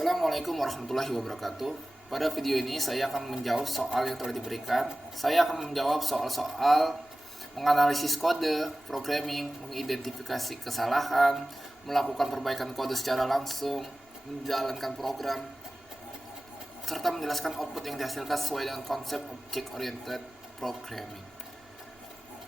Assalamualaikum warahmatullahi wabarakatuh. Pada video ini saya akan menjawab soal yang telah diberikan. Saya akan menjawab soal-soal menganalisis kode, programming, mengidentifikasi kesalahan, melakukan perbaikan kode secara langsung, menjalankan program, serta menjelaskan output yang dihasilkan sesuai dengan konsep object oriented programming.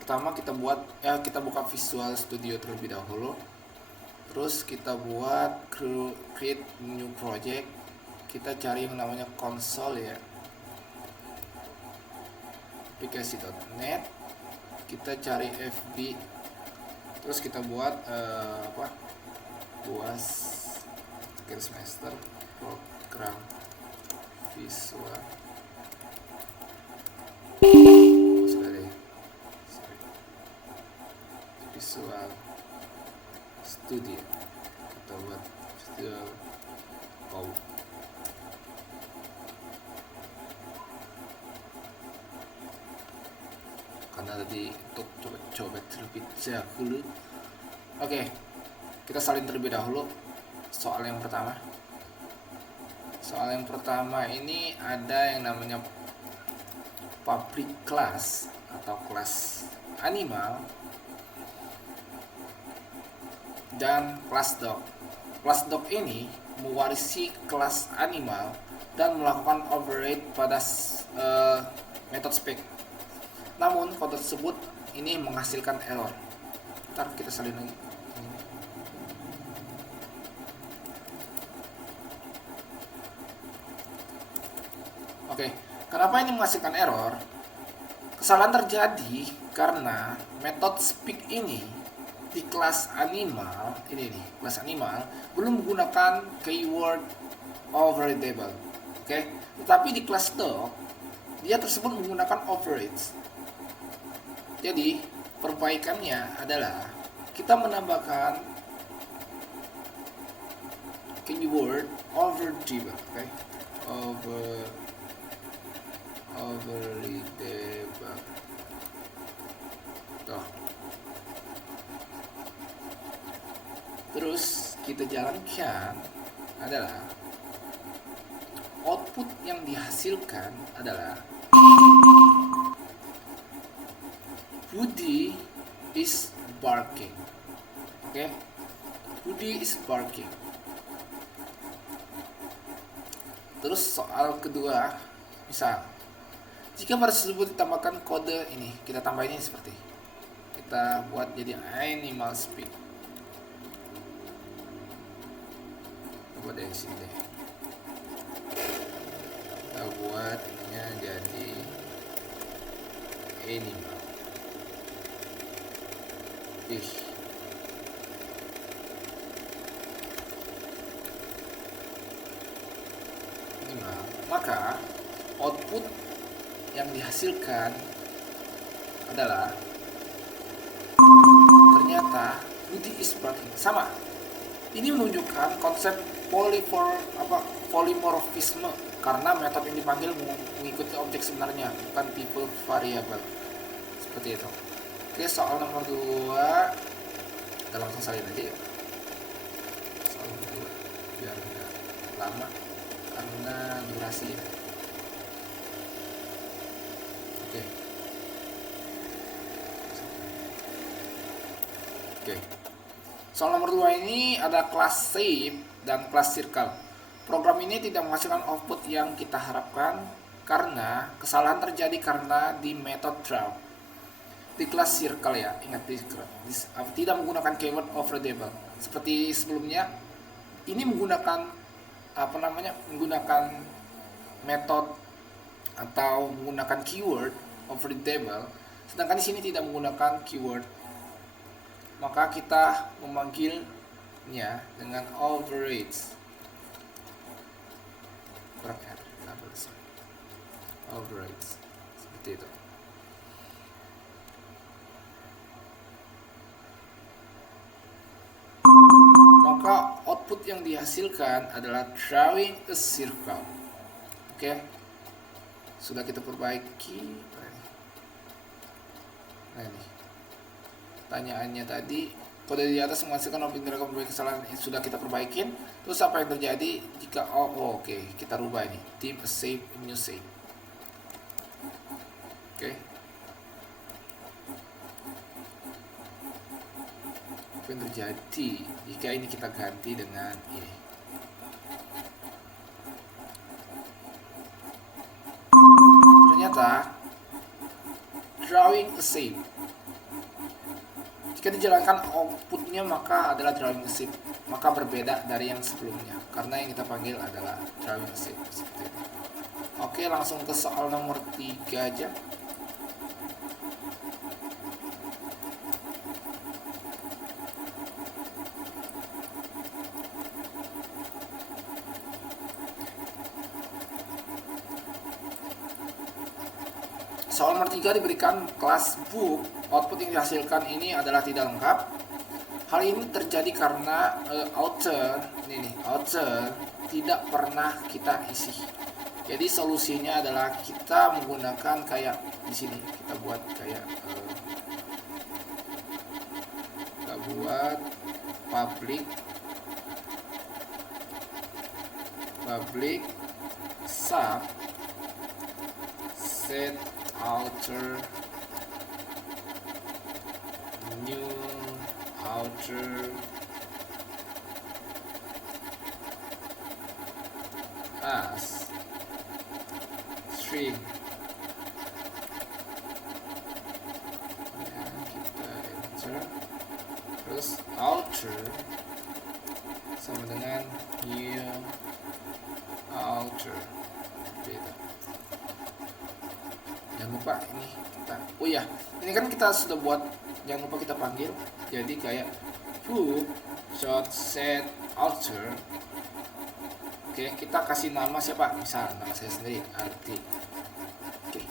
Pertama kita buka Visual Studio terlebih dahulu. Terus kita buat create new project. Kita cari yang namanya console ya, aplikasi.net. Kita cari FB. Terus kita buat UAS akhir semester program visual. Visual Studio. Kita buat Visual Code. Karena tadi untuk coba terlebih dahulu. Oke, kita salin terlebih dahulu soal yang pertama. Soal yang pertama ini ada yang namanya public class atau kelas animal dan kelas dog. Kelas dog ini mewarisi kelas animal dan melakukan override pada metode spec. Namun kode tersebut ini menghasilkan error. Ntar kita salin lagi. Oke, kenapa ini menghasilkan error? Kesalahan terjadi karena metode speak ini di kelas animal kelas animal belum menggunakan keyword overridable. Oke, tetapi di kelas dog dia tersebut menggunakan overrides. Jadi perbaikannya adalah kita menambahkan keyword overridable. Oke, overridable. Tuh. Terus kita jalankan adalah output yang dihasilkan adalah Woody is barking. Oke, Woody is barking. Terus soal kedua, misal jika pada tersebut ditambahkan kode ini, kita tambahin ini seperti kita buat jadi animal speak. Buat dari sini deh. Kita buat ininya jadi animal. Animal. Maka output yang dihasilkan adalah ternyata Woody is barking. Sama. Ini menunjukkan konsep polymorphisme karena metode yang dipanggil mengikuti objek sebenarnya, bukan tipe variabel. Seperti itu. Oke, soal nomor 2 kita langsung salin aja ya. Soal nomor 2 biar enggak lama karena durasi ya. Oke. Soal nomor 2 ini ada kelas shape dan kelas circle. Program ini tidak menghasilkan output yang kita harapkan karena kesalahan terjadi karena di metode draw. Di kelas circle ya, ingat tidak menggunakan keyword overridable. Seperti sebelumnya, ini menggunakan menggunakan metode atau menggunakan keyword overridable, sedangkan di sini tidak menggunakan keyword. Maka kita memanggilnya dengan overrides. Overrides seperti itu. Maka output yang dihasilkan adalah drawing a circle. Oke. Sudah kita perbaiki. Nah ini. Pertanyaannya tadi Kode di atas menghasilkan objek dari berbagai kesalahan yang sudah kita perbaikin. Terus apa yang terjadi jika oke, kita rubah ini. Team save new save. Oke. Apa yang terjadi jika ini kita ganti dengan ini? Ternyata drawing a save. Jika dijalankan outputnya maka adalah drawing a save, maka berbeda dari yang sebelumnya karena yang kita panggil adalah drawing a save seperti itu. Oke, langsung ke soal nomor 3 aja. Soal nomor 3 diberikan kelas book, output yang dihasilkan ini adalah tidak lengkap. Hal ini terjadi karena author tidak pernah kita isi. Jadi solusinya adalah kita menggunakan kayak di sini, kita buat kayak kita buat public sub set author new author as string. Ya, kita enter, terus author sama dengan new author. Beda. Jangan lupa ini kita, oh ya, ini kan kita sudah buat, jangan lupa kita panggil. Jadi kayak book dot set author. Oke, kita kasih nama siapa? Misal nama saya sendiri, Arti. Oke.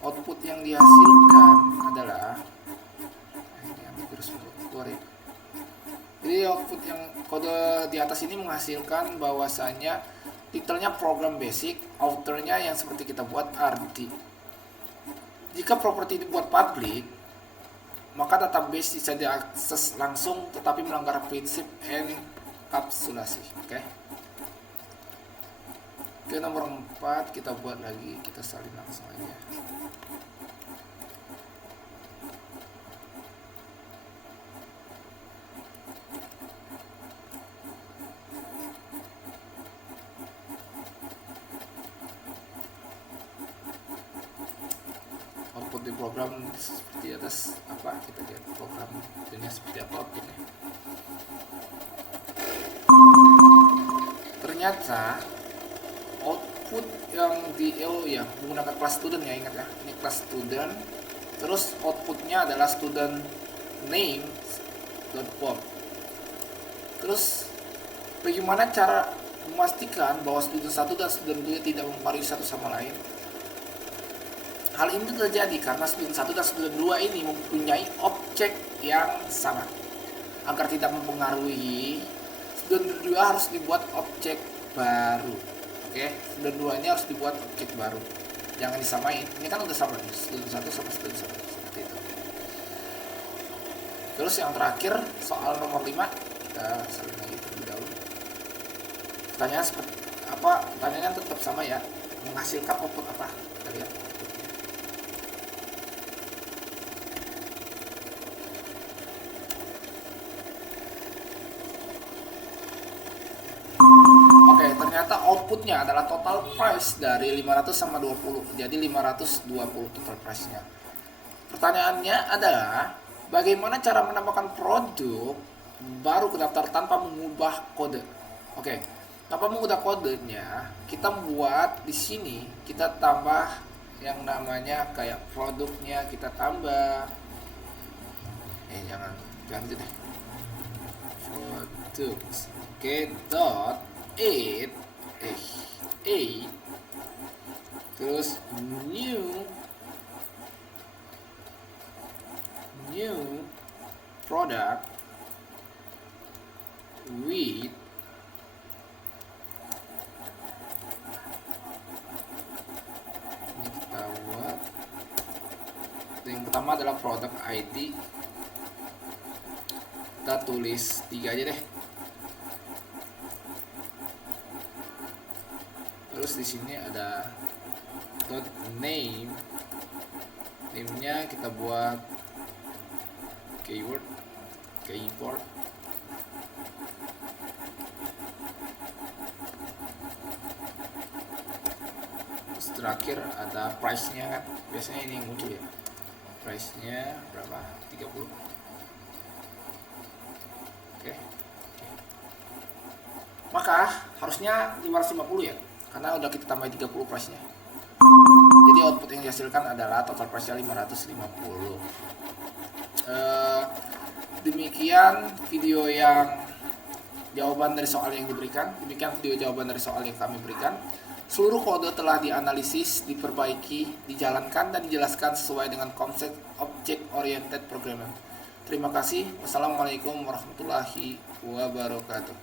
Output yang dihasilkan adalah ini ambil terus keluar ya. Jadi output yang kode di atas ini menghasilkan bahwasanya titelnya program basic, authornya yang seperti kita buat Arti. Jika properti dibuat public, maka database bisa diakses langsung tetapi melanggar prinsip enkapsulasi. Oke, nomor 4 kita buat lagi, kita salin langsung aja. Output di program seperti atas, apa kita lihat programnya seperti apa outputnya. Ternyata output yang di ya menggunakan kelas student ya, ingat ya, ini kelas student, terus outputnya adalah student name .pop. Terus bagaimana cara memastikan bahwa student 1 dan student 2 tidak mempengaruhi satu sama lain? Hal ini terjadi karena student 1 dan student 2 ini mempunyai objek yang sama. Agar tidak mempengaruhi, student 2 harus dibuat objek baru. Oke, student 2 ini harus dibuat objek baru. Jangan disamain. Ini kan udah sama nih, student 1 sama student 1 seperti itu. Terus yang terakhir, soal nomor 5, kita salin lagi terlebih dahulu. Pertanyaan seperti apa? Pertanyaannya tetap sama ya. Menghasilkan output apa? Kita lihat. Ternyata outputnya adalah total price dari 500 sama 20, jadi 520 total price-nya. Pertanyaannya adalah bagaimana cara menambahkan produk baru ke daftar tanpa mengubah kode. Oke, tanpa mengubah kodenya, kita buat di sini, kita tambah yang namanya kayak produknya, kita tambah jangan ganti deh, produk. Oke, dot 8 terus new product with ini kita buat yang pertama adalah product ID. Kita tulis 3 aja deh. Terus di sini ada .name. Name-nya kita buat keyboard. Terus terakhir ada price-nya kan. Biasanya ini yang muncul ya. Price-nya berapa? 30. Oke. Maka harusnya 550 ya. Karena udah kita tambah 30 price-nya. Jadi output yang dihasilkan adalah total price-nya 550. Demikian video yang jawaban dari soal yang diberikan. Demikian video jawaban dari soal yang kami berikan. Seluruh kode telah dianalisis, diperbaiki, dijalankan, dan dijelaskan sesuai dengan konsep Object Oriented Programming. Terima kasih. Wassalamualaikum warahmatullahi wabarakatuh.